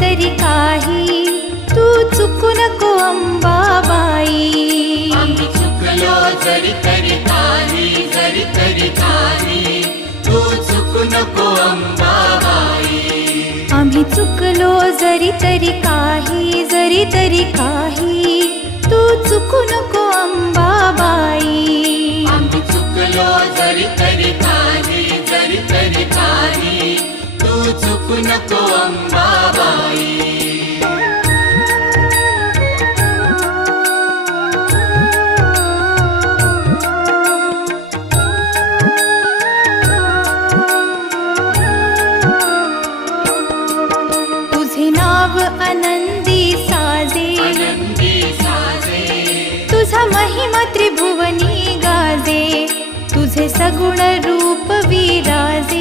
तरी काही, तू चुकू नको अंबाबाई. आम्ही चुकलो जरी तरी काही, जरी तरी काही, तू चुकू नको अंबाबाई. आम्ही चुकलो जरी तरी काही, जरी तरी काही, तू चुकू नको अंबाबाई. आम्ही चुकलो जरी तरी काही, जरी तरी काही, तू चुकू नको अंबाबाई. तुझे नाव आनंदी साजे, आनंदी साजे, तुझा महिमा त्रिभुवनी गाजे, तुझे सगुण रूप विराजे.